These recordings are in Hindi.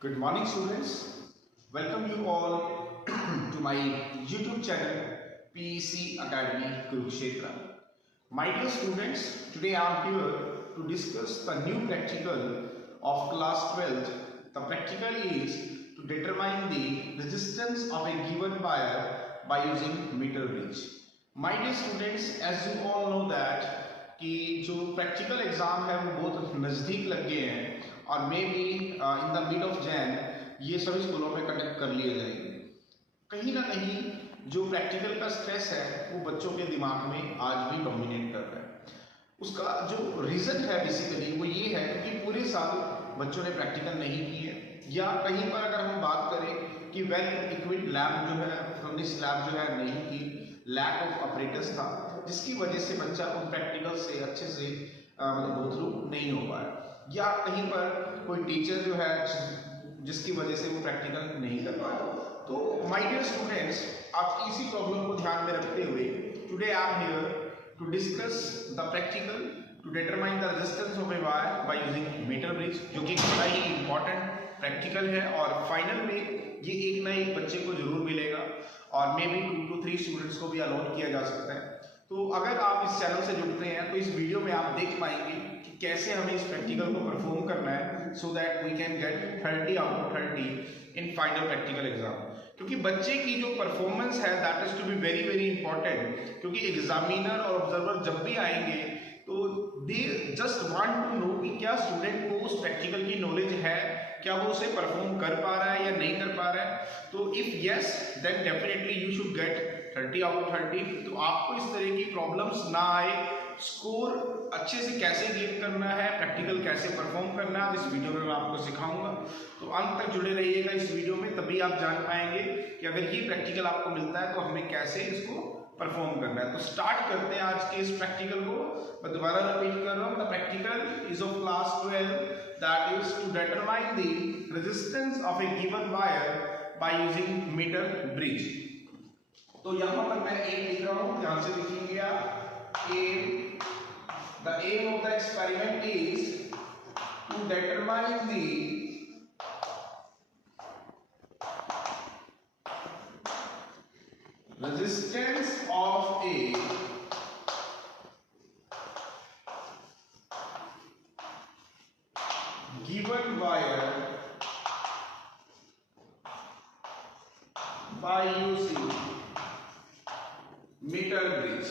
Good morning, students. Welcome you all to my YouTube channel PEC Academy Kurukshetra. My dear students, today I am here to discuss the new practical of class 12th. The practical is to determine the resistance of a given wire by using meter bridge. My dear students, as you all know that कि जो प्रैक्टिकल एग्जाम है वो बहुत नज़दीक लग गए हैं और may be in the mid of Jain ये सभी स्कूलों में कंडक्ट कर लिए जाएंगे। कहीं ना कहीं जो प्रैक्टिकल का स्ट्रेस है वो बच्चों के दिमाग में आज भी डोमिनेट कर रहा है। उसका जो रीज़न है बेसिकली वो ये है क्योंकि पूरे साल बच्चों ने प्रैक्टिकल नहीं किए, या कहीं पर अगर हम बात करें कि वेल इक्विप्ड लैब जो है फर्निश लैब जो है नहीं की, लैक ऑफ ऑपरेटर्स था, जिसकी वजह से बच्चा उन प्रैक्टिकल से अच्छे से मतलब गो थ्रू नहीं हो पाया, या कहीं पर कोई टीचर जो है जिसकी वजह से वो प्रैक्टिकल नहीं कर पाया। तो माय डियर स्टूडेंट्स, आपकी इसी प्रॉब्लम को ध्यान में रखते हुए today I am here to discuss the practical to determine the resistance of a wire by using metre bridge, जो कि बड़ा ही इंपॉर्टेंट प्रैक्टिकल है और फाइनल में ये एक ना एक बच्चे को जरूर मिलेगा और मे बी 2 to 3 स्टूडेंट्स को भी अलॉट किया जा सकता है। तो अगर आप इस चैनल से जुड़ते हैं तो इस वीडियो में आप देख पाएंगे कि कैसे हमें इस प्रैक्टिकल को परफॉर्म करना है so that we can get 30 out of 30 in final practical exam. क्योंकि बच्चे की जो परफॉर्मेंस है that is to be very very important, क्योंकि एग्जामिनर और ऑब्जर्वर जब भी आएंगे तो they just want to know कि क्या स्टूडेंट को उस प्रैक्टिकल की नॉलेज है, क्या वो उसे परफॉर्म कर पा रहा है या नहीं कर पा रहा है। तो if yes then definitely you should get 30 out of 30। तो आपको इस तरह की प्रॉब्लम्स ना आए, स्कोर अच्छे से कैसे गेन करना है, प्रैक्टिकल कैसे परफॉर्म करना है, इस वीडियो में मैं आपको सिखाऊंगा। तो अंत तक जुड़े रहिएगा इस वीडियो में, तभी आप जान पाएंगे कि अगर ये प्रैक्टिकल आपको मिलता है तो हमें कैसे इसको परफॉर्म करना है। तो स्टार्ट करते हैं आज के इस प्रैक्टिकल को। मैं दोबारा रिपीट कर रहा हूँ, the practical is of class 12, that is to determine the resistance of a given wire by using metre bridge. तो यहां पर मैं एम लिख रहा हूं, ध्यान से लिखेंगे आप। Aim, the aim of the experiment is to determine the resistance of a given wire by using meter bridge।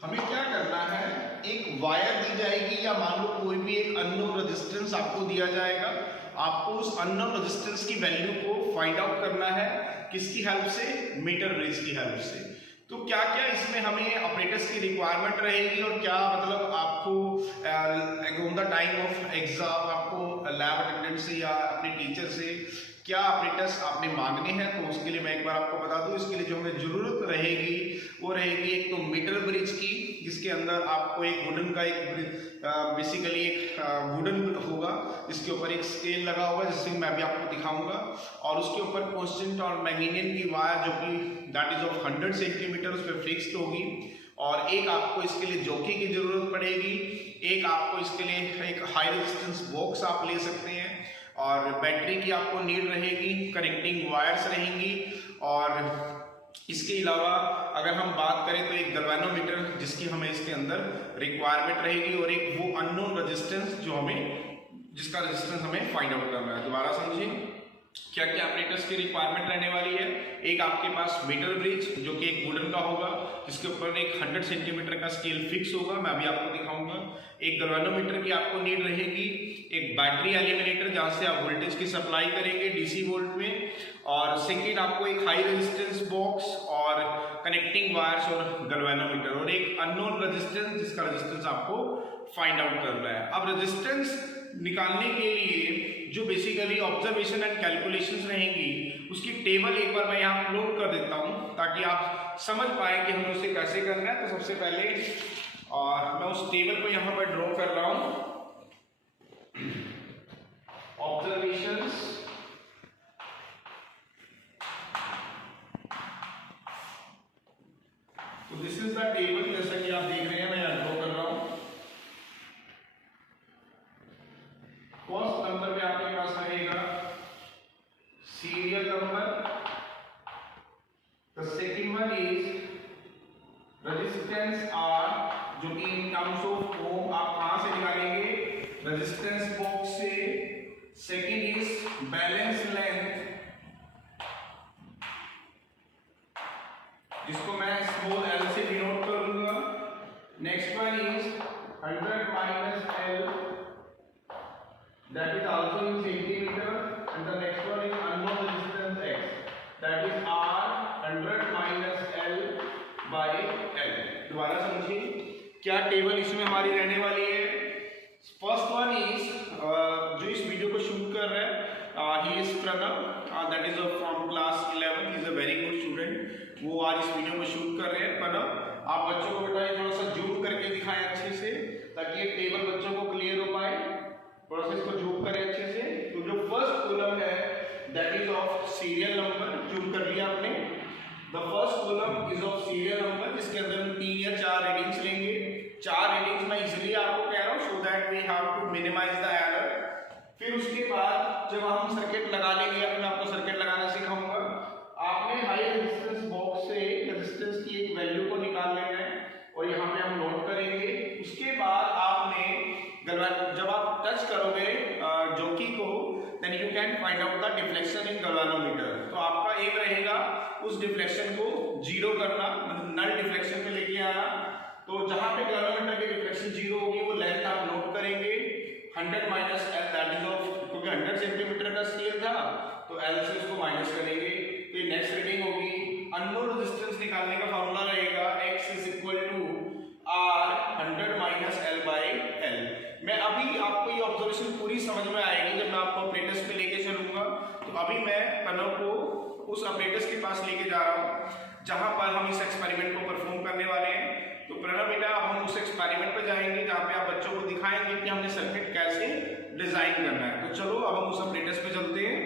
हमें क्या करना है, एक वायर दी जाएगी या मान लो कोई भी एक अननोन रेजिस्टेंस आपको दिया जाएगा, आपको उस अननोन रेजिस्टेंस की वैल्यू को फाइंड आउट करना है। किसकी हेल्प से? मीटर ब्रिज की हेल्प से। तो क्या क्या इसमें हमें ऑपरेटर्स की रिक्वायरमेंट रहेगी और क्या मतलब आपको on the time of exam आपको लैब अटेंडेंट से या अपने टीचर से क्या ऑपरेटर्स आपने मांगने हैं, तो उसके लिए मैं एक बार आपको बता दूं। इसके लिए जो हमें जरूरत रहेगी वो रहेगी एक तो मीटर ब्रिज की, जिसके अंदर आपको एक वुडन का एक बेसिकली एक वुडन होगा जिसके ऊपर एक स्केल लगा होगा, जिससे मैं भी आपको दिखाऊंगा, और उसके ऊपर कांस्टेंट और मैग्नीशियम की वायर जो कि दैट इज ऑफ 100 सेंटीमीटर उस पर फिक्स्ड होगी। और एक आपको इसके लिए जॉकी की जरूरत पड़ेगी, एक आपको इसके लिए एक हाई रेजिस्टेंस बॉक्स आप ले सकते हैं, और बैटरी की आपको नीड रहेगी, कनेक्टिंग वायर्स रहेंगी, और इसके अलावा अगर हम बात करें तो एक गैल्वेनोमीटर जिसकी हमें इसके अंदर रिक्वायरमेंट रहेगी, और एक वो अननोन रेजिस्टेंस जो हमें जिसका रेजिस्टेंस हमें फाइंड आउट करना है। दोबारा समझिए क्या क्या ऑपरेटर्स की रिक्वायरमेंट रहने वाली है। एक आपके पास मीटर ब्रिज जो कि एक वुडन का होगा, जिसके ऊपर एक 100 सेंटीमीटर का स्केल फिक्स होगा, मैं अभी आपको दिखाऊंगा। एक गैल्वेनोमीटर की आपको नीड रहेगी, एक बैटरी एलिमिनेटर जहां से आप वोल्टेज की सप्लाई करेंगे डीसी वोल्ट में, और सेकेंड आपको एक हाई रेजिस्टेंस बॉक्स और कनेक्टिंग वायर्स और गैल्वेनोमीटर, और एक अननोन रेजिस्टेंस जिसका रेजिस्टेंस आपको फाइंड आउट करना है। अब रेजिस्टेंस निकालने के लिए जो बेसिकली ऑब्जर्वेशन एंड कैलकुलेशंस रहेंगी उसकी टेबल एक बार मैं यहाँ अपलोड कर देता हूँ ताकि आप समझ पाए कि हमें उसे कैसे करना है। तो सबसे पहले और मैं उस टेबल को यहाँ पर ड्रॉ कर रहा हूँ। ऑब्जर्वेशंस, तो दिस इज द टेबल, जैसा कि आप देख रहे हैं मैं यहाँ ड्रॉ कर रहा हूँ। जो कि इन टर्म्स ऑफ ओम आप कहां से निकालेंगे, रेजिस्टेंस बॉक्स से। सेकंड इज बैलेंस लेंथ, जिसको मैं स्मॉल l से डिनोट करूंगा। Next one is 100 minus l, that is also in centimeter, and the next one is unknown resistance x, that is r 100 minus l by l। दोबारा समझिए क्या टेबल इसमें हमारी रहने वाली है। फर्स्ट वन इज जो इस वीडियो को शूट कर रहा है, he is Pranav, that is from class 11, he is a very good student. वो आज इस वीडियो को शूट कर रहे हैं। प्रणव आप बच्चों को बेटा थोड़ा सा जूम करके दिखाएं अच्छे से, ताकि ये टेबल बच्चों को क्लियर हो पाए। थोड़ा सा इसको जूम करें अच्छे से। तो जो फर्स्ट कॉलम है that is of serial number, zoom कर लिया आपने। The first column is of serial number, जिसके अंदर हम 3 या 4 रीडिंग्स लेंगे। 4 रीडिंग्स मैं इसलिए आपको कह रहा हूँ so that we have to minimise the error. फिर उसके बाद जब हम सर्किट लगा लेंगे, अब मैं आपको सर्किट लगाना सिखाऊंगा। आपने हाई रेजिस्टेंस बॉक्स से रेजिस्टेंस की एक वैल्यू को निकाल लेना है और यहाँ पे हम नोट करेंगे। उसके बाद आपने जब आप टच करोगे जॉकी को, then you can find out the deflection in galvanometer. तो आपका एम रहेगा उस डिफ्लेक्शन को जीरो करना, मतलब नल डिफ्लेक्शन पे लेके आना। तो जहां पे गैल्वेनोमीटर की डिफ्लेक्शन जीरो होगी वो लेंथ आप नोट करेंगे 100 minus l, that is of, क्योंकि 100 सेंटीमीटर का स्केल था तो l से उसको माइनस करेंगे। तो नेक्स्ट रीडिंग होगी, अननोन रेजिस्टेंस निकालने का फॉर्मूला रहेगा x is equal to r 100 minus l by l। मैं अभी आपको ये ऑब्जर्वेशन पूरी समझ में आएगी जब मैं आपको ऑपरेटर्स पे लेके चलूंगा। तो अभी मैं प्रणव को उस ऑपरेटर्स के पास लेके जा रहा हूँ जहां पर हम इस एक्सपेरिमेंट को परफॉर्म करने वाले हैं। तो प्रणव बेटा अब हम उस एक्सपेरिमेंट पे जाएंगे जहाँ पे आप बच्चों को दिखाएंगे कि हमने सर्किट कैसे डिजाइन करना है। तो चलो अब हम उस ऑपरेटर्स पे चलते हैं।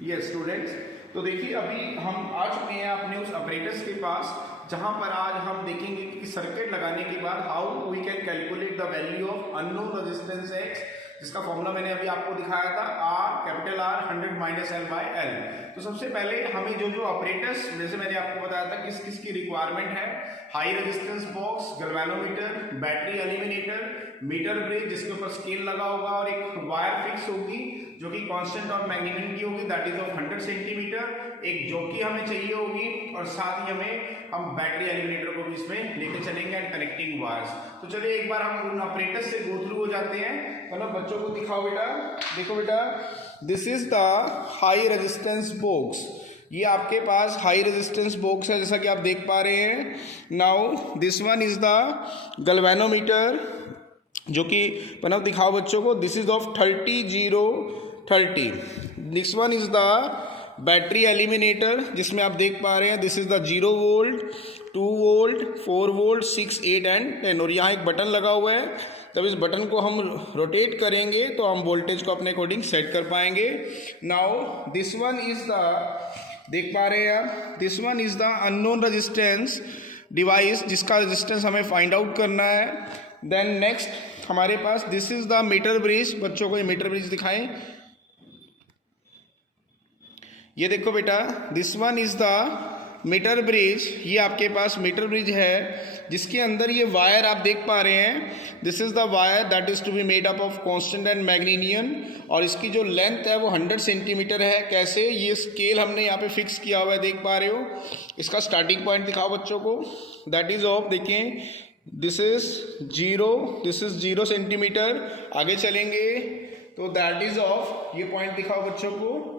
यस स्टूडेंट्स, तो देखिए अभी हम आ चुके हैं अपने उस ऑपरेटर्स के पास जहां पर आज हम देखेंगे कि सर्किट लगाने के बाद how we can calculate the value of unknown resistance x, जिसका फॉर्मूला मैंने अभी आपको दिखाया था, r capital R 100 minus l by l। तो सबसे पहले हमें जो ऑपरेटर्स, जैसे मैंने आपको बताया था किस किस की रिक्वायरमेंट है, high resistance box, galvanometer, battery eliminator, metre bridge जिसके ऊपर स्केल लगा होगा और एक वायर फिक्स होगी जो कि कांस्टेंट ऑफ मैग्नीट्यूड की होगी, दैट इज ऑफ 100 सेंटीमीटर। एक जॉकी हमें चाहिए होगी और साथ ही हम बैटरी एलिमिनेटर को भी इसमें लेके चलेंगे एंड कनेक्टिंग वायर्स। तो चलिए एक बार हम उन ऑपरेटर्स से गो थ्रू हो जाते हैं। मतलब बच्चों को दिखाओ बेटा, देखो बेटा, this is the high resistance box. ये आपके पास हाई रेजिस्टेंस बॉक्स है जैसा कि आप देख पा रहे हैं। Now this one is the galvanometer, जो कि प्रणव दिखाओ बच्चों को, this is of 30 this one is the battery eliminator, जिसमें आप देख पा रहे हैं this is the 0 volt, 2 volt, 4 volt, 6, 8 and 10। और यहाँ एक बटन लगा हुआ है, तब इस बटन को हम रोटेट करेंगे तो हम वोल्टेज को अपने अकॉर्डिंग सेट कर पाएंगे। Now this one is the, देख पा रहे हैं आप, this one is the unknown resistance device, जिसका रेजिस्टेंस हमें फाइंड आउट करना है। देन नेक्स्ट हमारे पास this is the metre bridge. बच्चों को ये मीटर ब्रिज दिखाएं। ये देखो बेटा, this one is the metre bridge. ये आपके पास मीटर ब्रिज है जिसके अंदर ये वायर आप देख पा रहे हैं, this is the wire that is to be made up of constant and manganin. और इसकी जो लेंथ है वो 100 सेंटीमीटर है। कैसे, ये स्केल हमने यहाँ पे फिक्स किया हुआ है, देख पा रहे हो। इसका स्टार्टिंग पॉइंट दिखाओ बच्चों को, दैट इज ऑफ, देखें, दिस इज 0 सेंटीमीटर। आगे चलेंगे तो दैट इज ऑफ, ये पॉइंट दिखाओ बच्चों को,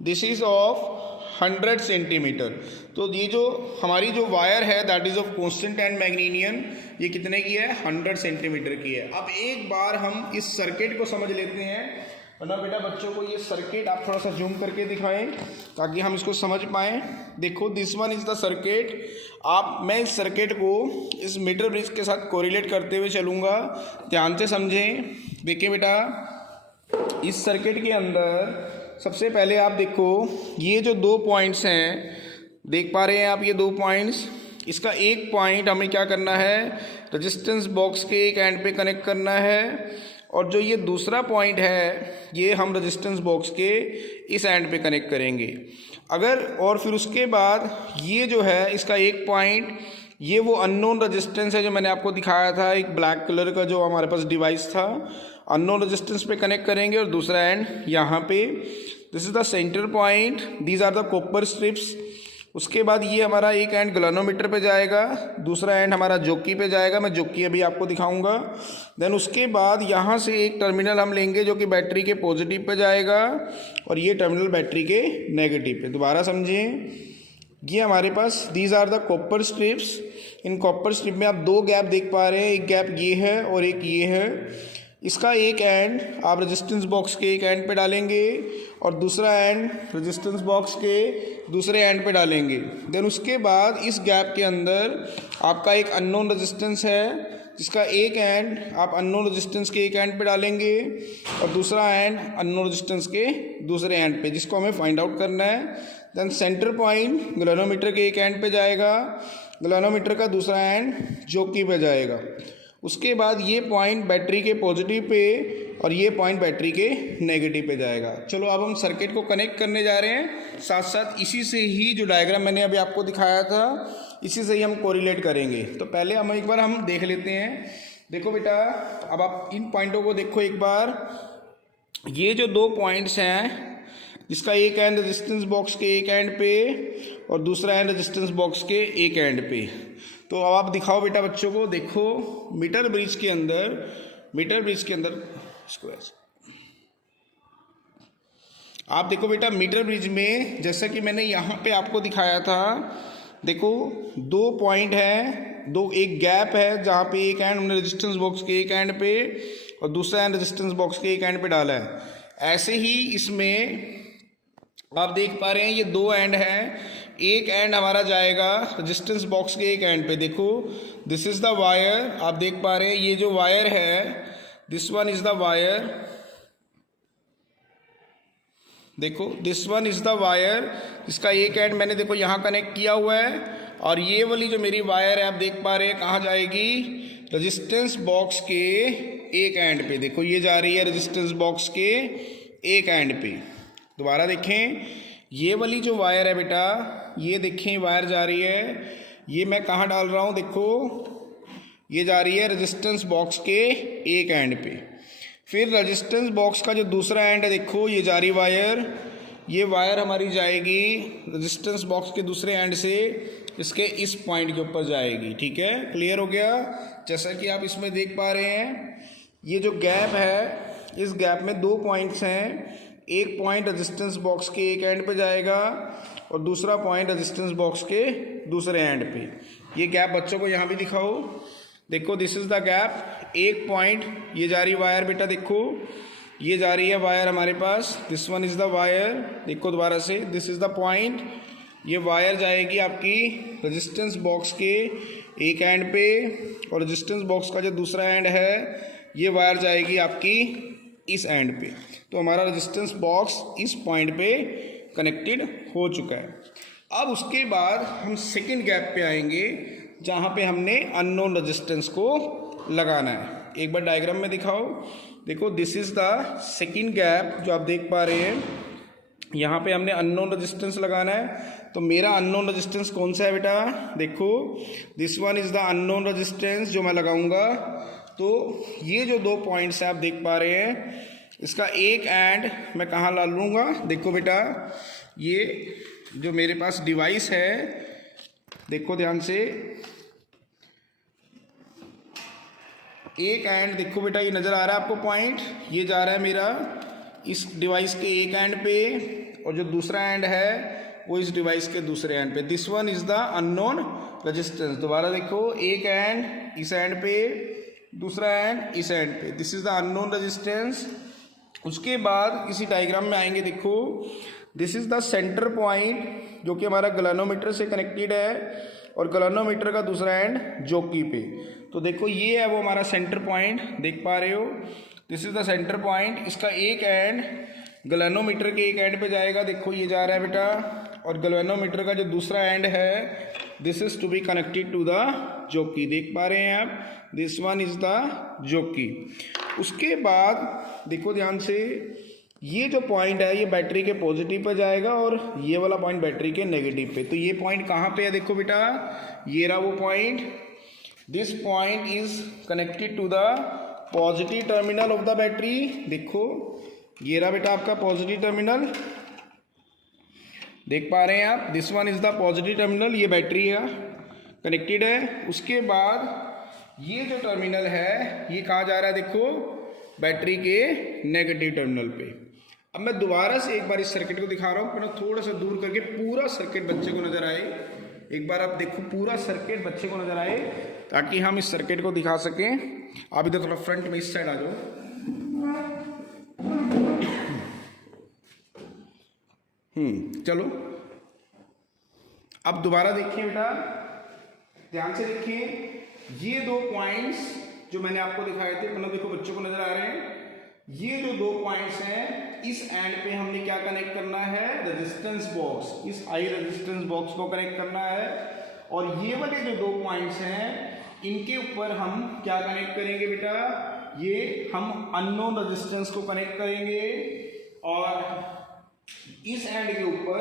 दिस इज ऑफ 100 सेंटीमीटर। तो ये जो हमारी जो वायर है that is of constant and manganin, ये कितने की है, 100 सेंटीमीटर की है। अब एक बार हम इस सर्किट को समझ लेते हैं। ना बेटा बच्चों को ये सर्किट आप थोड़ा सा जूम करके दिखाएं ताकि हम इसको समझ पाएँ। देखो this one is the circuit. मैं इस सर्किट को इस मीटर ब्रिज के साथ कोरिलेट करते हुए चलूँगा, ध्यान से समझें। देखिए बेटा, इस सर्किट के अंदर सबसे पहले आप देखो ये जो 2 पॉइंट्स हैं, देख पा रहे हैं आप, ये 2 पॉइंट्स, इसका एक पॉइंट हमें क्या करना है, रेजिस्टेंस बॉक्स के एक एंड पे कनेक्ट करना है और जो ये दूसरा पॉइंट है ये हम रेजिस्टेंस बॉक्स के इस एंड पे कनेक्ट करेंगे। अगर और फिर उसके बाद ये जो है इसका एक पॉइंट, ये वो अननोन रेजिस्टेंस है जो मैंने आपको दिखाया था, एक ब्लैक कलर का जो हमारे पास डिवाइस था, अननोन रेजिस्टेंस पे कनेक्ट करेंगे और दूसरा एंड यहाँ पे। This is the centre point, these are the copper strips. उसके बाद ये हमारा एक एंड गैल्वेनोमीटर पे जाएगा, दूसरा एंड हमारा जोकी पे जाएगा, मैं जोकी अभी आपको दिखाऊंगा। देन उसके बाद यहाँ से एक टर्मिनल हम लेंगे जो कि बैटरी के पॉजिटिव पे जाएगा और ये टर्मिनल बैटरी के नेगेटिव पे। दोबारा समझें, ये हमारे पास these are the copper strips. इन कॉपर स्ट्रिप में आप दो गैप देख पा रहे हैं, एक गैप ये है और एक ये है। इसका एक एंड आप रेजिस्टेंस बॉक्स के एक एंड पे डालेंगे और दूसरा एंड रेजिस्टेंस बॉक्स के दूसरे एंड पे डालेंगे। देन उसके बाद इस गैप के अंदर आपका एक अननोन रेजिस्टेंस है जिसका एक एंड आप अननोन रेजिस्टेंस के एक एंड पे डालेंगे और दूसरा एंड अननोन रेजिस्टेंस के दूसरे एंड पे, जिसको हमें फाइंड आउट करना है। देन सेंटर पॉइंट गैल्वेनोमीटर के एक एंड पे जाएगा, गैल्वेनोमीटर का दूसरा एंड जोकी पे जाएगा। उसके बाद ये पॉइंट बैटरी के पॉजिटिव पे और ये पॉइंट बैटरी के नेगेटिव पे जाएगा। चलो अब हम सर्किट को कनेक्ट करने जा रहे हैं, साथ साथ इसी से ही जो डायग्राम मैंने अभी आपको दिखाया था इसी से ही हम कोरिलेट करेंगे। तो पहले हम एक बार हम देख लेते हैं। देखो बेटा, अब आप इन पॉइंटों को देखो एक बार। ये जो दो पॉइंट्स हैं, जिसका एक एंड रेजिस्टेंस बॉक्स के एक एंड पे और दूसरा एंड रेजिस्टेंस बॉक्स के एक एंड पे। तो अब आप दिखाओ बेटा बच्चों को, देखो मीटर ब्रिज के अंदर इसको ऐसे आप देखो बेटा, मीटर ब्रिज में जैसा कि मैंने यहाँ पे आपको दिखाया था, देखो दो पॉइंट है, दो एक गैप है जहाँ पे एक एंड हमने रेजिस्टेंस बॉक्स के एक एंड पे और दूसरा एंड रेजिस्टेंस बॉक्स के एक एंड पे डाला है। ऐसे ही इसमें आप देख पा रहे हैं ये दो एंड हैं, एक एंड हमारा जाएगा रेजिस्टेंस बॉक्स के एक एंड पे। देखो दिस इज़ द वायर, आप देख पा रहे हैं ये जो वायर है, this one is the wire. देखो this one is the wire, इसका एक एंड मैंने देखो यहाँ कनेक्ट किया हुआ है और ये वाली जो मेरी वायर है आप देख पा रहे हैं कहाँ जाएगी, रेजिस्टेंस बॉक्स के एक एंड पे। देखो ये जा रही है रेजिस्टेंस बॉक्स के एक एंड पे। दोबारा देखें, ये वाली जो वायर है बेटा, ये देखें वायर जा रही है, ये मैं कहाँ डाल रहा हूँ, देखो ये जा रही है रेजिस्टेंस बॉक्स के एक एंड पे। फिर रेजिस्टेंस बॉक्स का जो दूसरा एंड है, देखो ये जा रही वायर, ये वायर हमारी जाएगी रेजिस्टेंस बॉक्स के दूसरे एंड से इसके इस पॉइंट के ऊपर जाएगी। ठीक है, क्लियर हो गया। जैसा कि आप इसमें देख पा रहे हैं, ये जो गैप है, इस गैप में दो पॉइंट्स हैं, एक पॉइंट रेजिस्टेंस बॉक्स के एक एंड पे जाएगा और दूसरा पॉइंट रेजिस्टेंस बॉक्स के दूसरे एंड पे। ये गैप बच्चों को यहाँ भी दिखाओ, देखो दिस इज़ द गैप, एक पॉइंट ये जा रही वायर बेटा, देखो ये जा रही है वायर हमारे पास, this one is the wire. देखो दोबारा से, दिस इज़ द पॉइंट, ये वायर जाएगी आपकी रेजिस्टेंस बॉक्स के एक एंड पे और रेजिस्टेंस बॉक्स का जो दूसरा एंड है ये वायर जाएगी आपकी इस एंड पे। तो हमारा रेजिस्टेंस बॉक्स इस पॉइंट पे कनेक्टेड हो चुका है। अब उसके बाद हम सेकंड गैप पे आएंगे जहाँ पे हमने अननोन रेजिस्टेंस को लगाना है। एक बार डायग्राम में दिखाओ, देखो this is the second gap जो आप देख पा रहे हैं, यहाँ पे हमने अननोन रेजिस्टेंस लगाना है। तो मेरा अननोन रेजिस्टेंस कौन सा है बेटा, देखो this one is the unknown resistance जो मैं लगाऊंगा। तो ये जो दो पॉइंट्स हैं आप देख पा रहे हैं, इसका एक एंड मैं कहाँ ला लूँगा, देखो बेटा ये जो मेरे पास डिवाइस है, देखो ध्यान से, एक एंड देखो बेटा ये नज़र आ रहा है आपको पॉइंट, ये जा रहा है मेरा इस डिवाइस के एक एंड पे और जो दूसरा एंड है वो इस डिवाइस के दूसरे एंड पे। This one is the unknown resistance. दोबारा देखो, एक एंड इस एंड पे, दूसरा एंड इस एंड पे, this is the unknown resistance. उसके बाद इसी डायग्राम में आएंगे, देखो this is the centre point जो कि हमारा गैल्वेनोमीटर से कनेक्टेड है और गैल्वेनोमीटर का दूसरा एंड जोकी पे। तो देखो ये है वो हमारा सेंटर पॉइंट, देख पा रहे हो, this is the centre point. इसका एक एंड गैल्वेनोमीटर के एक एंड पे जाएगा, देखो ये जा रहा है बेटा, और गैल्वेनोमीटर का जो दूसरा एंड है this is to be connected to the jockey. देख पा रहे हैं आप, दिस वन इज़ द जोकी। उसके बाद देखो ध्यान से, ये जो पॉइंट है ये बैटरी के पॉजिटिव पे जाएगा और ये वाला पॉइंट बैटरी के नेगेटिव पे। तो ये पॉइंट कहाँ पे है देखो बेटा, ये रहा वो point. This point is connected to the positive terminal of the battery. देखो ये रहा बेटा आपका पॉजिटिव टर्मिनल, देख पा रहे हैं आप, this one is the positive terminal, ये बैटरी है कनेक्टेड है। उसके बाद ये जो टर्मिनल है ये कहाँ जा रहा है देखो, बैटरी के नेगेटिव टर्मिनल पे। अब मैं दोबारा से एक बार इस सर्किट को दिखा रहा हूँ, पर थोड़ा सा दूर करके पूरा सर्किट बच्चे को नजर आए। एक बार आप देखो पूरा सर्किट बच्चे को नजर आए, ताकि हम इस सर्किट को दिखा सकें। आप इधर थोड़ा फ्रंट में इस साइड आ जाओ। चलो अब दोबारा देखिए बेटा, ध्यान से देखिए, ये दो पॉइंट्स जो मैंने आपको दिखाए थे, मतलब देखो बच्चों को नजर आ रहे हैं, ये जो दो पॉइंट्स हैं, इस एंड पे हमने क्या कनेक्ट करना है, रेजिस्टेंस बॉक्स, इस हाई रेजिस्टेंस बॉक्स को कनेक्ट करना है। और ये वाले जो दो पॉइंट्स हैं, इनके ऊपर हम क्या कनेक्ट करेंगे बेटा, ये हम अननोन रेजिस्टेंस को कनेक्ट करेंगे। और इस एंड के ऊपर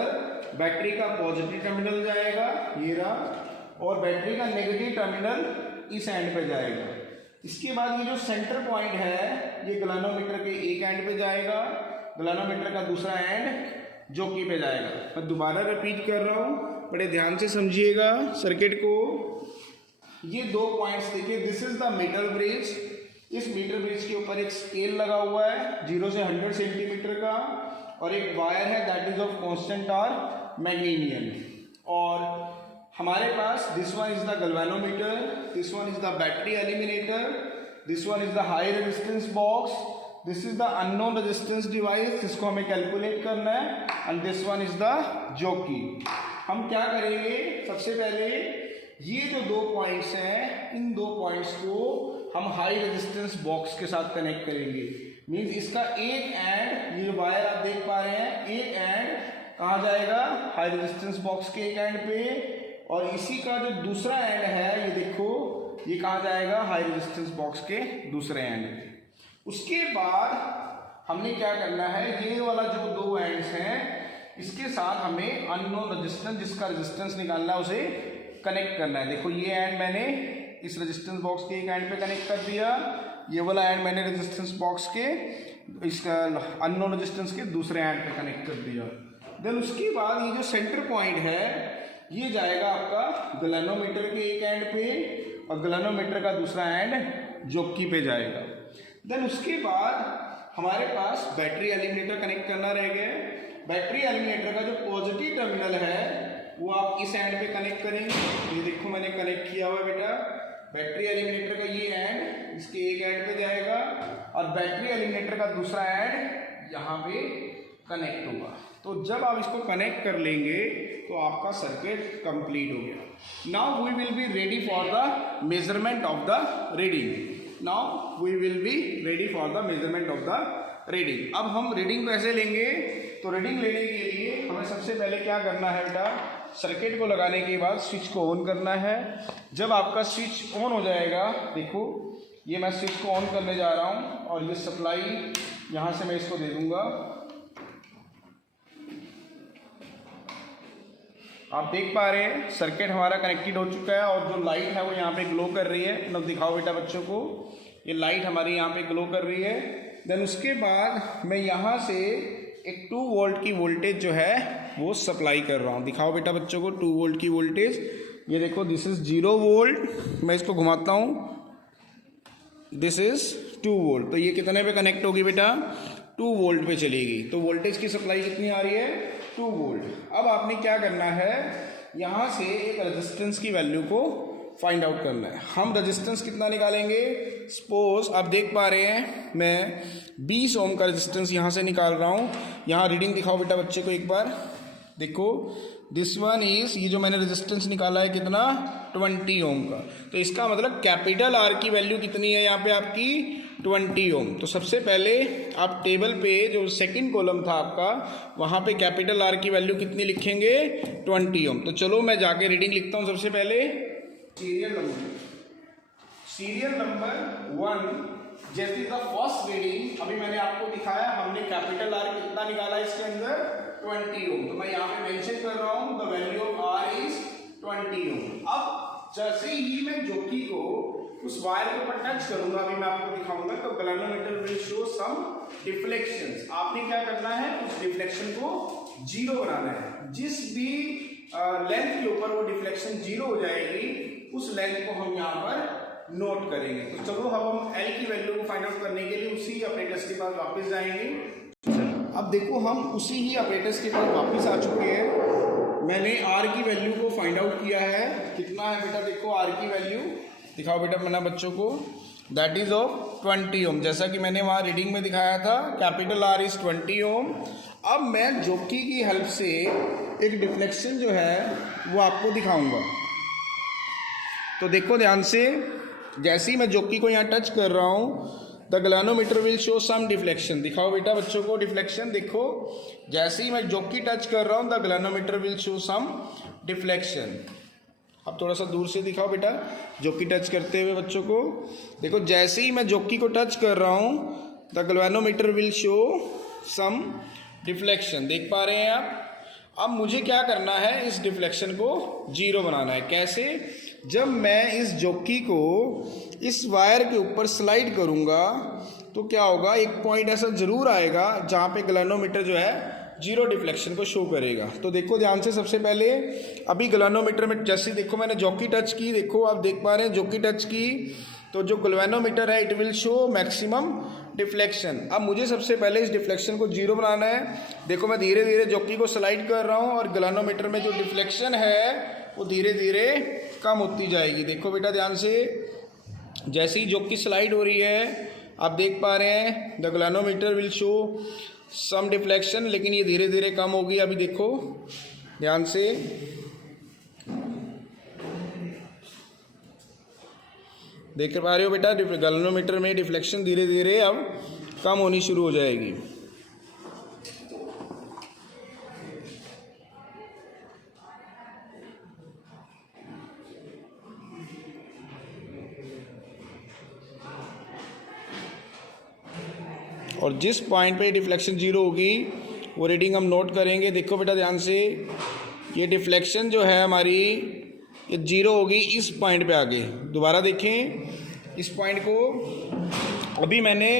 बैटरी का पॉजिटिव टर्मिनल जाएगा, ये रहा, और बैटरी का नेगेटिव टर्मिनल इस एंड पे जाएगा। इसके बाद ये जो सेंटर पॉइंट है, ये गैल्वेनोमीटर के एक एंड पे जाएगा, गैल्वेनोमीटर का दूसरा एंड जॉकी पे जाएगा। मैं दोबारा रिपीट कर रहा हूँ, बड़े ध्यान से समझिएगा सर्किट को। ये दो पॉइंट्स देखिए, this is the metre bridge. इस मीटर ब्रिज के ऊपर एक स्केल लगा हुआ है 0 से 100 सेंटीमीटर का, और एक वायर है that is of constant or magnesium. और हमारे पास this one is the galvanometer, this one is the battery eliminator, this one is the high resistance box, this is the unknown resistance device जिसको हमें कैलकुलेट करना है, and this one is the jockey. हम क्या करेंगे, सबसे पहले ये जो दो पॉइंट्स हैं, इन दो पॉइंट्स को हम हाई रेजिस्टेंस बॉक्स के साथ कनेक्ट करेंगे। मीन्स इसका एक एंड, ये जो वायर आप देख पा रहे हैं, एक एंड कहाँ जाएगा, हाई रेजिस्टेंस बॉक्स के एक एंड पे, और इसी का जो दूसरा एंड है, ये देखो, ये कहाँ जाएगा, हाई रेजिस्टेंस बॉक्स के दूसरे एंड पे। उसके बाद हमने क्या करना है, ये वाला जो दो एंड्स हैं, इसके साथ हमें अननोन रेजिस्टेंस, जिसका रेजिस्टेंस निकालना है, उसे कनेक्ट करना है। देखो ये एंड मैंने इस रेजिस्टेंस बॉक्स के एक एंड पे कनेक्ट कर दिया, ये वाला एंड मैंने रेजिस्टेंस बॉक्स के इसका अननोन रेजिस्टेंस के दूसरे एंड पे कनेक्ट कर दिया। देन उसके बाद ये जो सेंटर पॉइंट है, ये जाएगा आपका गैल्वेनोमीटर के एक एंड पे, और गैल्वेनोमीटर का दूसरा एंड जॉकी पे जाएगा। देन उसके बाद हमारे पास बैटरी एलिमिनेटर कनेक्ट करना रह गया है। बैटरी एलिमिनेटर का जो पॉजिटिव टर्मिनल है वो आप इस एंड पे कनेक्ट करेंगे। ये देखो मैंने कनेक्ट किया हुआ है बेटा, बैटरी एलिमिनेटर का ये एंड इसके एक एंड पे जाएगा, और बैटरी एलिमिनेटर का दूसरा एंड यहाँ पे कनेक्ट होगा। तो जब आप इसको कनेक्ट कर लेंगे तो आपका सर्किट कंप्लीट हो गया। Now we will be ready for the measurement of the reading. Now we will be ready for the measurement of the reading. अब हम रीडिंग कैसे लेंगे, तो रीडिंग लेने के लिए हमें सबसे पहले क्या करना है बेटा, सर्किट को लगाने के बाद स्विच को ऑन करना है। जब आपका स्विच ऑन हो जाएगा, देखो ये मैं स्विच को ऑन करने जा रहा हूँ, और ये सप्लाई यहाँ से मैं इसको दे दूँगा। आप देख पा रहे हैं सर्किट हमारा कनेक्टेड हो चुका है, और जो लाइट है वो यहाँ पे ग्लो कर रही है। मतलब दिखाओ बेटा बच्चों को, ये लाइट हमारी यहाँ पे ग्लो कर रही है। देन उसके बाद मैं यहाँ से एक 2 वोल्ट की वोल्टेज जो है वो सप्लाई कर रहा हूँ। दिखाओ बेटा बच्चों को 2 वोल्ट की वोल्टेज, ये देखो दिस इज़ 0 वोल्ट। मैं इसको घुमाता हूँ, दिस इज़ 2 वोल्ट। तो ये कितने पे कनेक्ट होगी बेटा, 2 वोल्ट पे चलेगी। तो वोल्टेज की सप्लाई कितनी आ रही है, 2 वोल्ट। अब आपने क्या करना है, यहाँ से एक रेजिस्टेंस की वैल्यू को फाइंड आउट करना है। हम रेजिस्टेंस कितना निकालेंगे, सपोज आप देख पा रहे हैं मैं 20 ओम का रेजिस्टेंस यहाँ से निकाल रहा हूँ। यहाँ रीडिंग दिखाओ बेटा बच्चे को एक बार, देखो दिस वन इज, ये जो मैंने रेजिस्टेंस निकाला है कितना, 20 ओम का। तो इसका मतलब कैपिटल आर की वैल्यू कितनी है यहाँ पे आपकी, 20 ओम। तो सबसे पहले आप टेबल पे जो सेकंड कॉलम था आपका, वहाँ पे कैपिटल आर की वैल्यू कितनी लिखेंगे, 20 ओम। तो चलो मैं जाके रीडिंग लिखता हूँ। सबसे पहले सीरियल नंबर 1 जैसे द फर्स्ट रीडिंग अभी मैंने आपको दिखाया, हमने कैपिटल आर कितना निकाला इसके अंदर 20 ओम। तो मैं यहाँ पे मेंशन कर रहा हूँ the value of R is 20 ohm. अब जैसे ही मैं जोकी को उस वायर के ऊपर टच करूंगा, अभी मैं आपको दिखाऊंगा, तो galvanometer will show some deflections. आपने क्या करना है, उस डिफ्लेक्शन को जीरो बनाना है। जिस भी लेंथ के ऊपर वो डिफ्लेक्शन जीरो हो जाएगी, उस लेंथ को हम यहाँ पर नोट करेंगे। तो चलो हम एल की वैल्यू को फाइंड आउट करने के लिए उसी ऑपरेटर्स के पास वापस जाएंगे। अब देखो हम उसी ही ऑपरेटर्स के पास वापस आ चुके हैं। मैंने आर की वैल्यू को फाइंड आउट किया है। कितना है बेटा, देखो आर की वैल्यू दिखाओ बेटा मैंने बच्चों को, दैट इज ऑफ 20 ओम। जैसा कि मैंने वहाँ रीडिंग में दिखाया था, कैपिटल आर इज 20 ओम। अब मैं जोकी की हेल्प से एक डिफ्लेक्शन जो है वो आपको दिखाऊंगा। तो देखो ध्यान से, जैसे ही मैं जोकी को यहाँ टच कर रहा हूँ, the galvanometer will show some deflection. दिखाओ बेटा बच्चों को डिफ्लेक्शन। देखो जैसे ही मैं जोकी टच कर रहा हूँ, the galvanometer will show some deflection. अब थोड़ा सा दूर से दिखाओ बेटा जोकी टच करते हुए बच्चों को। देखो जैसे ही मैं जोकी को टच कर रहा हूँ, the galvanometer will show some deflection. देख पा रहे हैं आप। अब मुझे क्या करना है, इस डिफ्लेक्शन को जीरो बनाना है। कैसे? जब मैं इस जोकी को इस वायर के ऊपर स्लाइड करूंगा तो क्या होगा, एक पॉइंट ऐसा जरूर आएगा जहाँ पे गैल्वेनोमीटर जो है जीरो डिफ्लेक्शन को शो करेगा। तो देखो ध्यान से, सबसे पहले अभी गैल्वेनोमीटर में जैसे देखो मैंने जोकी टच की, देखो आप देख पा रहे हैं जोकी टच की, तो जो गैल्वेनोमीटर है it will show maximum deflection. अब मुझे सबसे पहले इस डिफ्लेक्शन को जीरो बनाना है। देखो मैं धीरे धीरे जोकी को स्लाइड कर रहा हूँ और गैल्वेनोमीटर में जो डिफ्लेक्शन है वो धीरे धीरे कम होती जाएगी। देखो बेटा ध्यान से, जैसे ही जोकी स्लाइड हो रही है आप देख पा रहे हैं the galvanometer will show some deflection, लेकिन ये धीरे धीरे कम होगी। अभी देखो ध्यान से, देख पा रहे हो बेटा गैल्वेनोमीटर में डिफ्लेक्शन धीरे धीरे अब कम होनी शुरू हो जाएगी। और जिस पॉइंट पे डिफ्लेक्शन जीरो होगी वो रीडिंग हम नोट करेंगे। देखो बेटा ध्यान से, ये डिफ्लेक्शन जो है हमारी ये जीरो होगी इस पॉइंट पे आगे। दोबारा देखें इस पॉइंट को, अभी मैंने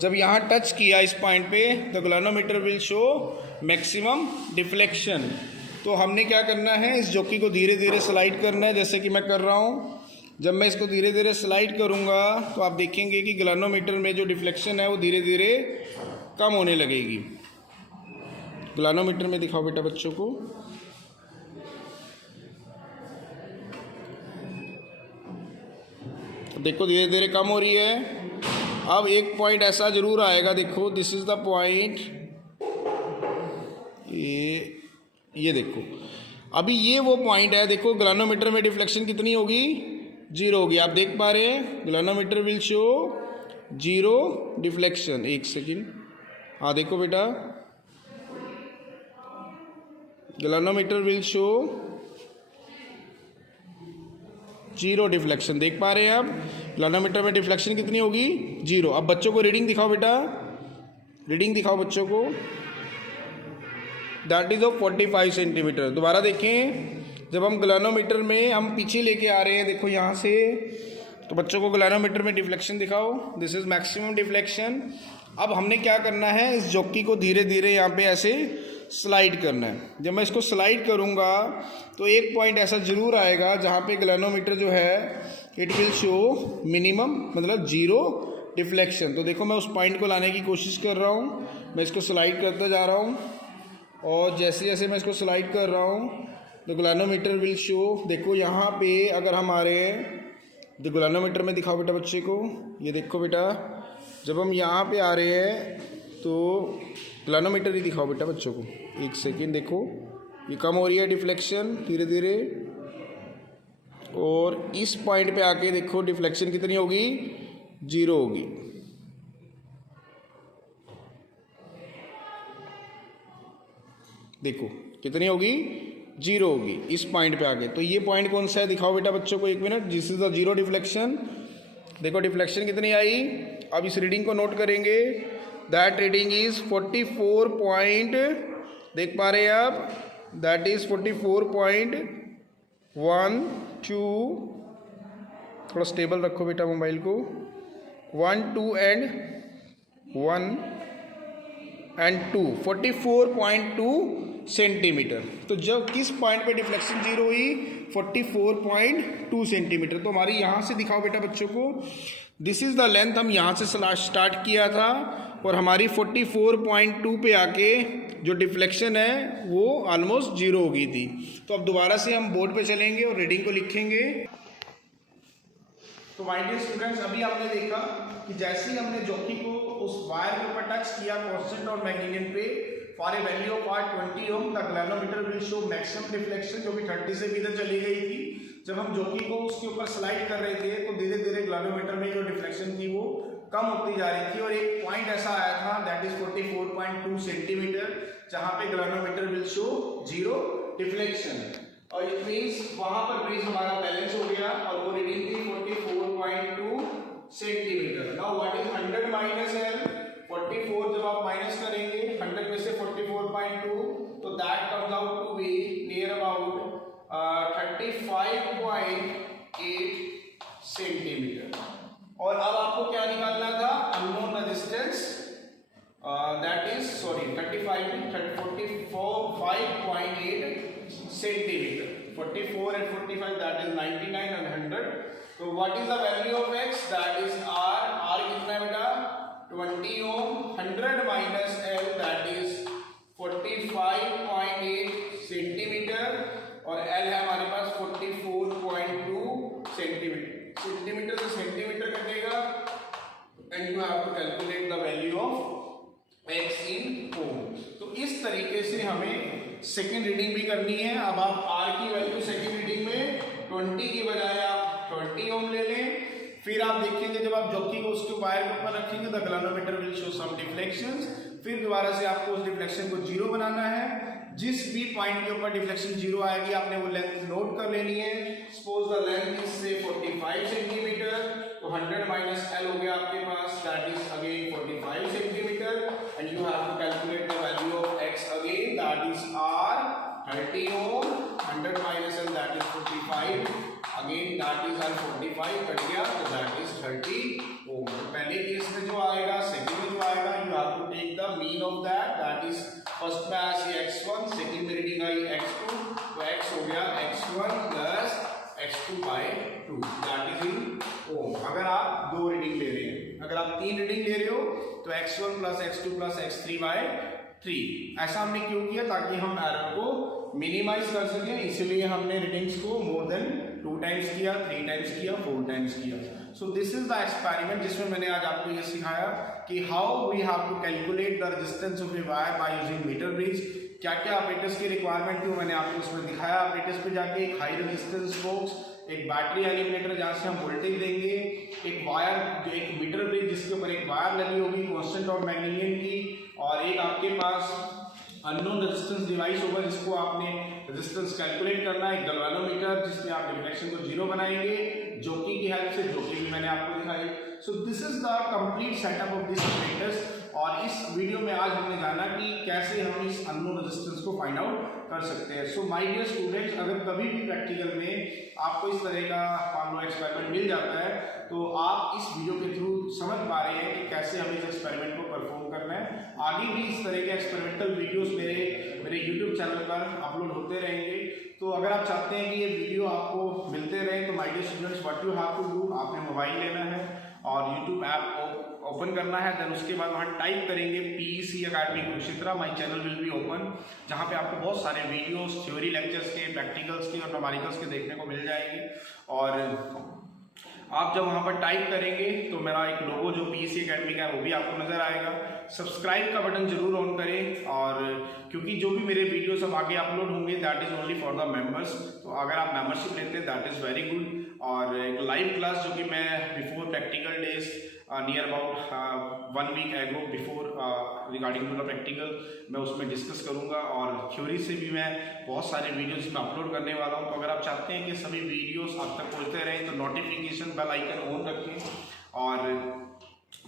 जब यहाँ टच किया इस पॉइंट पे, the galvanometer will show maximum deflection. तो हमने क्या करना है, इस जोकी को धीरे धीरे स्लाइड करना है, जैसे कि मैं कर रहा हूँ। जब मैं इसको धीरे धीरे स्लाइड करूँगा तो आप देखेंगे कि गैल्वेनोमीटर में जो डिफ्लेक्शन है वो धीरे धीरे कम होने लगेगी। गैल्वेनोमीटर में दिखाओ बेटा बच्चों को। देखो धीरे धीरे कम हो रही है। अब एक पॉइंट ऐसा जरूर आएगा, देखो दिस इज द पॉइंट, ये देखो अभी ये वो पॉइंट है। देखो गैल्वेनोमीटर में डिफ्लेक्शन कितनी होगी, जीरो होगी। आप देख पा रहे हैं galvanometer will show zero deflection. एक सेकेंड, हाँ देखो बेटा galvanometer will show zero deflection. देख पा रहे हैं आप गैल्वेनोमीटर में डिफ्लेक्शन कितनी होगी, जीरो। अब बच्चों को रीडिंग दिखाओ बेटा, रीडिंग दिखाओ बच्चों को, दैट इज ऑफ 45 सेंटीमीटर। दोबारा देखें, जब हम गैल्वेनोमीटर में हम पीछे लेके आ रहे हैं, देखो यहाँ से, तो बच्चों को गैल्वेनोमीटर में डिफ्लेक्शन दिखाओ, दिस इज मैक्सिमम डिफ्लेक्शन। अब हमने क्या करना है, इस जोकी को धीरे धीरे यहाँ पे ऐसे स्लाइड करना है। जब मैं इसको स्लाइड करूँगा तो एक पॉइंट ऐसा जरूर आएगा जहाँ पे गैल्वेनोमीटर जो है इट विल शो मिनिमम, मतलब जीरो डिफ्लेक्शन। तो देखो मैं उस पॉइंट को लाने की कोशिश कर रहा हूँ, मैं इसको स्लाइड करते जा रहा हूँ और जैसे जैसे मैं इसको स्लाइड कर रहा हूँ तो गैल्वेनोमीटर विल शो, देखो यहाँ पे अगर हमारे जो गैल्वेनोमीटर में दिखाओ बेटा बच्चे को, ये देखो बेटा जब हम यहाँ पे आ रहे हैं तो गैल्वेनोमीटर ही दिखाओ बेटा बच्चों को। एक सेकेंड, देखो ये कम हो रही है डिफ्लेक्शन धीरे धीरे, और इस पॉइंट पे आके देखो डिफ्लेक्शन कितनी होगी, जीरो होगी। देखो कितनी होगी, जीरो होगी इस पॉइंट पे आके। तो ये पॉइंट कौन सा है दिखाओ बेटा बच्चों को, एक minute. This is the zero deflection देखो डिफ्लेक्शन कितनी आई, अब इस रीडिंग को नोट करेंगे। दैट रीडिंग इज 44 पॉइंट, देख पा रहे हैं आप, दैट इज 44.12, थोड़ा स्टेबल रखो बेटा मोबाइल को, 1 2 एंड 1 एंड 2, 44.2 सेंटीमीटर। तो जब किस पॉइंट पे डिफ्लेक्शन जीरो हुई, 44.2 सेंटीमीटर। तो हमारी यहाँ से दिखाओ बेटा बच्चों को, दिस इज़ द लेंथ, हम यहाँ से स्टार्ट किया था और हमारी 44.2 पे आके जो डिफ्लेक्शन है वो ऑलमोस्ट जीरो हो गई थी। तो अब दोबारा से हम बोर्ड पे चलेंगे और रीडिंग को लिखेंगे। तो माय डियर स्टूडेंट्स, अभी आपने देखा कि जैसे ही हमने जॉकी को उस वायर के ऊपर टच किया कांस्टेंट और मैग्नीनियम पे, for a value of R 20 ohm the galvanometer will show maximum deflection, जो कि 30 से भी इधर चली गई थी। जब हम जॉकी को उसके ऊपर स्लाइड कर रहे थे तो धीरे धीरे गैल्वेनोमीटर में जो डिफ्लेक्शन थी वो कम होती जा रही थी और एक पॉइंट ऐसा आया था दैट इज 44.2 सेंटीमीटर, जहां पे galvanometer will show zero deflection. और इट मींस वहां पर ब्रिज हमारा बैलेंस हो गया और वो रीडिंग थी 44.2 centimetre. Now what is 100 minus L, 44 जब आप माइनस करेंगे 100 में से 44.2, तो that comes out to be near about 35.8 centimetre. और अब आपको क्या निकालना था, unknown resistance, that is 45.8 centimetre. 44 and 45 that is 99 and 100. So what is the value of x, that is r कितना है बेटा 20 ohm, 100 minus l that is 45.8 centimetre और l है हमारे पास 44.2 सेंटीमीटर। सेंटीमीटर से सेंटीमीटर कटेगा and you have to calculate the value of x in ohm। तो इस तरीके से हमें सेकेंड रीडिंग भी करनी है। अब आप R की वैल्यू सेकेंड रीडिंग में 20 की बजाय आप 20 ओम ले लें। फिर आप देखेंगे जब आप जॉकी को उसके वायर के ऊपर रखेंगे the galvanometer will show some deflections. फिर दोबारा से आपको उस डिफ्लेक्शन को जीरो बनाना है। जिस भी पॉइंट के ऊपर डिफ्लेक्शन जीरो आएगी आपने वो लेंथ नोट कर लेनी है। सपोज द लेंथ इज से 45 सेंटीमीटर, तो 100 माइनस एल हो गया आपके पास, that is again 45 centimetre and you have to calculate the value of x again, that is r 30 ohm, 100 minus L that is 45, again that is r 45 cut गया तो दैट इज 30 ओम। तो पहले केस में जो आएगा, सेकंड में जो आएगा, you have to take the mean of that is first में आया x1, सेकंड में रीडिंग आई x2, तो x हो गया x1 plus x2/2, that is in ohm. अगर आप दो रीडिंग ले रहे हैं, अगर आप तीन रीडिंग ले रहे हो तो x1 plus x2 plus x3/3। ऐसा हमने क्यों किया, ताकि हम एरर को मिनिमाइज कर सकें, इसलिए हमने रीडिंग्स को मोर देन 2 टाइम्स किया, 3 टाइम्स किया, 4 टाइम्स किया। So this is the experiment जिसमें मैंने आज आपको ये सिखाया कि how we have to calculate the resistance of a wire by using metre bridge. क्या क्या ऑपरेटर्स की रिक्वायरमेंट थी मैंने आपको उसमें दिखाया। ऑपरेटर्स पे जाके एक हाई रेजिस्टेंस बॉक्स, एक बैटरी एलिमिनेटर जहाँ से हम वोल्टेज देंगे, एक वायर, एक मीटर ब्रिज जिसके ऊपर एक वायर लगी होगी कांस्टेंट और मैग्नीनियम की, और एक आपके पास अननोन रेजिस्टेंस डिवाइस होगा जिसको आपने रेजिस्टेंस कैलकुलेट करना है, एक गैल्वेनोमीटर जिसमें आप डिफ्लेक्शन को जीरो बनाएंगे जॉकी की हेल्प से, जॉकी भी मैंने आपको दिखाई। सो this is the complete setup of this operators. और इस वीडियो में आज हमने जाना कि कैसे हम इस अननोन रेजिस्टेंस को फाइंड आउट कर सकते हैं। सो माय डियर स्टूडेंट्स, अगर कभी भी प्रैक्टिकल में आपको इस तरह का मान लो एक्सपेरिमेंट मिल जाता है तो आप इस वीडियो के थ्रू समझ पा रहे हैं कि कैसे हमें इस एक्सपेरिमेंट को परफॉर्म करना है। आगे भी इस तरह के एक्सपेरिमेंटल वीडियोस मेरे यूट्यूब चैनल पर अपलोड होते रहेंगे। तो अगर आप चाहते हैं कि ये वीडियो आपको मिलते रहे तो my dear students, what you have to do, आपने मोबाइल लेना है और यूट्यूब ऐप ओपन करना है, देन उसके बाद वहाँ टाइप करेंगे PEC Academy Kurukshetra, my channel will be open, जहाँ पे आपको बहुत सारे वीडियोस थ्योरी लेक्चर्स के, प्रैक्टिकल्स के और न्यूमेरिकल्स के देखने को मिल जाएंगे। और आप जब वहाँ पर टाइप करेंगे तो मेरा एक लोगो जो PEC अकेडमी का है वो भी आपको नज़र आएगा। सब्सक्राइब का बटन जरूर ऑन करें, और क्योंकि जो भी मेरे वीडियोस अब आगे अपलोड होंगे that is only for the members. तो अगर आप मेंबरशिप लेते हैं दैट इज़ वेरी गुड। और एक लाइव क्लास जो कि मैं before practical days near about 1 week ago before regarding to the practical मैं उसमें डिस्कस करूंगा, और थ्योरी से भी मैं बहुत सारे वीडियोस में अपलोड करने वाला हूं। तो अगर आप चाहते हैं कि सभी वीडियोस आप तक पहुंचते रहें तो नोटिफिकेशन बेल आइकन ऑन रखें, और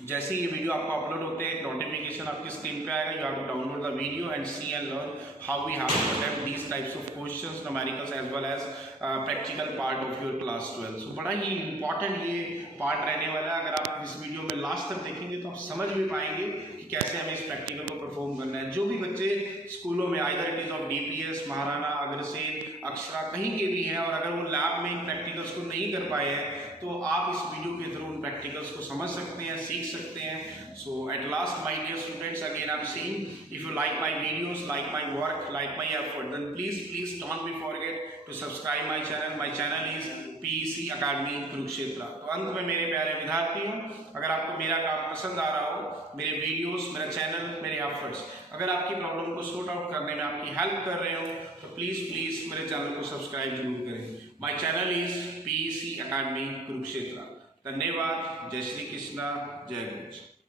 जैसे ये वीडियो आपको अपलोड होते हैं नोटिफिकेशन आपकी स्क्रीन पे आएगा। You have to download the video and see and learn how we have to attempt these types of questions, numericals as well as practical part of your class 12। So बड़ा ही इंपॉर्टेंट ये पार्ट रहने वाला है। अगर आप इस वीडियो में लास्ट तक देखेंगे तो आप समझ भी पाएंगे कि कैसे हमें इस प्रैक्टिकल को परफॉर्म करना है। जो भी बच्चे स्कूलों में either it is of DPS, Maharana, Agrasen, Akshara कहीं के भी हैं, और अगर वो लैब में इन प्रैक्टिकल्स को नहीं कर पाए हैं तो आप इस वीडियो के थ्रू उन प्रैक्टिकल्स को समझ सकते हैं, सीख सकते हैं। So at last my dear students, again I am saying if you like my videos, like my work, like my effort, then please don't be forget to subscribe my channel. My channel is PEC Academy Kurukshetra. तो अंत में मेरे प्यारे विद्यार्थियों, अगर आपको मेरा काम पसंद आ रहा हो, मेरे वीडियोस, मेरा चैनल, मेरे एफर्ट्स अगर आपकी प्रॉब्लम को सॉर्ट आउट करने में आपकी हेल्प कर रहे हो तो प्लीज मेरे चैनल को सब्सक्राइब जरूर करें। My channel is PEC Academy Kurukshetra. धन्यवाद। जय श्री कृष्णा, जय गुरु।